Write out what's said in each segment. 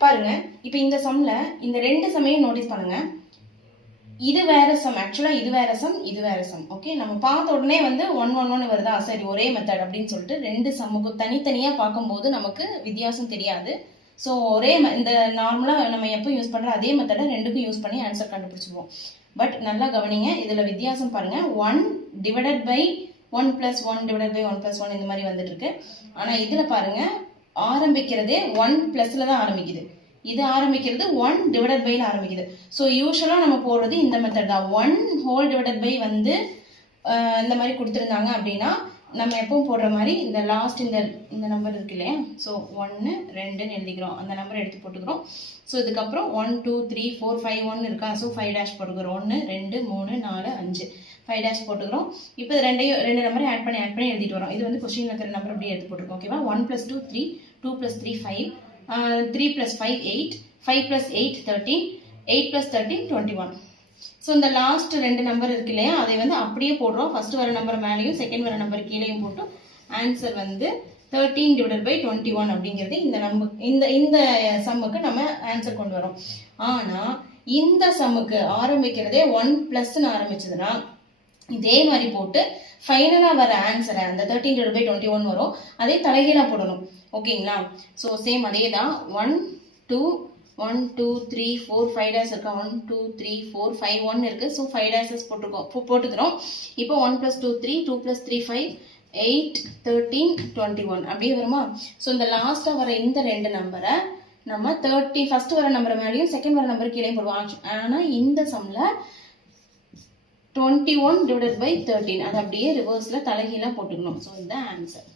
பாருங்க, இப்போ இந்த சம்ல இந்த ரெண்டு சமையும் நோட்டீஸ் பண்ணுங்க. இது வேற சம், ஆக்சுவலா இது வேற சம், இது வேற சம். ஓகே, நம்ம பார்த்த உடனே வந்து 1 1 1 வருதா, சரி ஒரே மெத்தட் அப்படின்னு சொல்லிட்டு ரெண்டு சம்முக்கு தனித்தனியா பார்க்கும்போது நமக்கு வித்தியாசம் தெரியாது. ஸோ ஒரே இந்த நார்மலா நம்ம எப்போ யூஸ் பண்ற அதே மெத்தடை ரெண்டுக்கும் யூஸ் பண்ணி ஆன்சர் கண்டுபிடிச்சிருவோம். பட் நல்லா கவனிங்க, இதுல வித்தியாசம் பாருங்க. 1 divided by 1 plus 1 divided by 1 plus 1 இந்த மாதிரி வந்துட்டு இருக்கு. ஆனா இதுல பாருங்க, ஆரம்பிக்கிறதே 1 பிளஸ்ல தான் ஆரம்பிக்குது. இது ஆரம்பிக்கிறது 1 டிவைடட் பைல ஆரம்பிக்குது. ஸோ யூஸ்வலா நம்ம போடுறது இந்த மெத்தட் தான். 1 ஹோல் டிவைடட் பை வந்து இந்த மாதிரி கொடுத்துருந்தாங்க அப்படின்னா நம்ம எப்பவும் போடுற மாதிரி இந்த லாஸ்ட் இந்த நம்பர் இருக்கு இல்லையா, ஸோ 1 2ன்னு எழுதிக்கிறோம், அந்த நம்பரை எடுத்து போட்டுக்கிறோம். ஸோ இதுக்கப்புறம் 1 2 3 4 5 1 இருக்கா, ஸோ 5 டேஷ் போட்டுக்கிறோம். 1 2 3 4 5 5 டேஷ் போட்டுக்கிறோம். இப்போ ரெண்டு நம்பரை ஆட் பண்ணி எழுதிட்டு வரோம். இது வந்து கொஸ்டின் இருக்கிற நம்பர் அப்படியே எடுத்து போட்டுருக்கோம். ஓகேவா, 1 + 2 3, 2 + 3 5, 3 + 5 8, 5 + 8 13, 8 + 13 21. ஸோ இந்த லாஸ்ட் ரெண்டு நம்பர் இருக்கு இல்லையா, அதை வந்து அப்படியே போடுறோம். ஃபர்ஸ்ட் வர நம்பர் மேலேயும் செகண்ட் வர நம்பர் கீழேயும் போட்டு ஆன்சர் வந்து 13 டிவைடட் பை 21 அப்படிங்கிறது இந்த சம்முக்கு நம்ம ஆன்சர் கொண்டு வரோம். ஆனா இந்த சம்முக்கு ஆரம்பிக்கிறதே 1 பிளஸ்ன்னு ஆரம்பிச்சதுன்னா இதே மாதிரி போட்டு ஃபைனலா வர ஆன்சரை அந்த 13 டிவைடட் பை 21 வரும், அதே தலைகீழா போடணும். ஓகேங்களா, ஸோ சேம் அதே தான். 1 2 1 2 3 4 5 டேஷ் இருக்கா, 1 2 3 4 5 1 இருக்கு. ஸோ 5 டேஷஸ் போட்டுக்கிறோம். இப்போ 1 + 2 3, 2 + 3 5, 8 13 21 அப்படியே வருமா. ஸோ இந்த லாஸ்டா வர இந்த ரெண்டு நம்பரை நம்ம 30 ஃபர்ஸ்ட் வர நம்பர் மேலேயும் செகண்ட் வர நம்பர் கீழே போடுவோம். ஆனா இந்த சம்ல 21 டிவைடட் பை 13 அது அப்படியே ரிவர்ஸ்ல தலைகீழா போட்டுக்கணும். ஸோ இந்த ஆன்சர்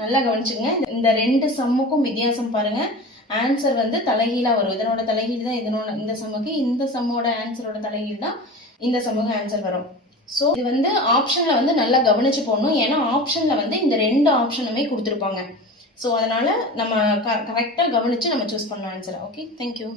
நல்லா கவனிச்சுங்க. இந்த ரெண்டு சம்முக்கும் வித்தியாசம் பாருங்க. ஆன்சர் வந்து தலைகீழா வரும். இதனோட தலைகீழ் தான் இந்த சம்முக்கு, இந்த சம்மோட ஆன்சரோட தலைகீழ் தான் இந்த சம்முக்கு ஆன்சர் வரும். ஸோ இது வந்து ஆப்ஷன்ல வந்து நல்லா கவனிச்சு போடணும். ஏன்னா ஆப்ஷன்ல வந்து இந்த ரெண்டு ஆப்ஷனுமே கொடுத்துருப்பாங்க. ஸோ அதனால நம்ம கரெக்டா கவனிச்சு நம்ம சூஸ் பண்ணணும் ஆன்சரை. Okay, thank you.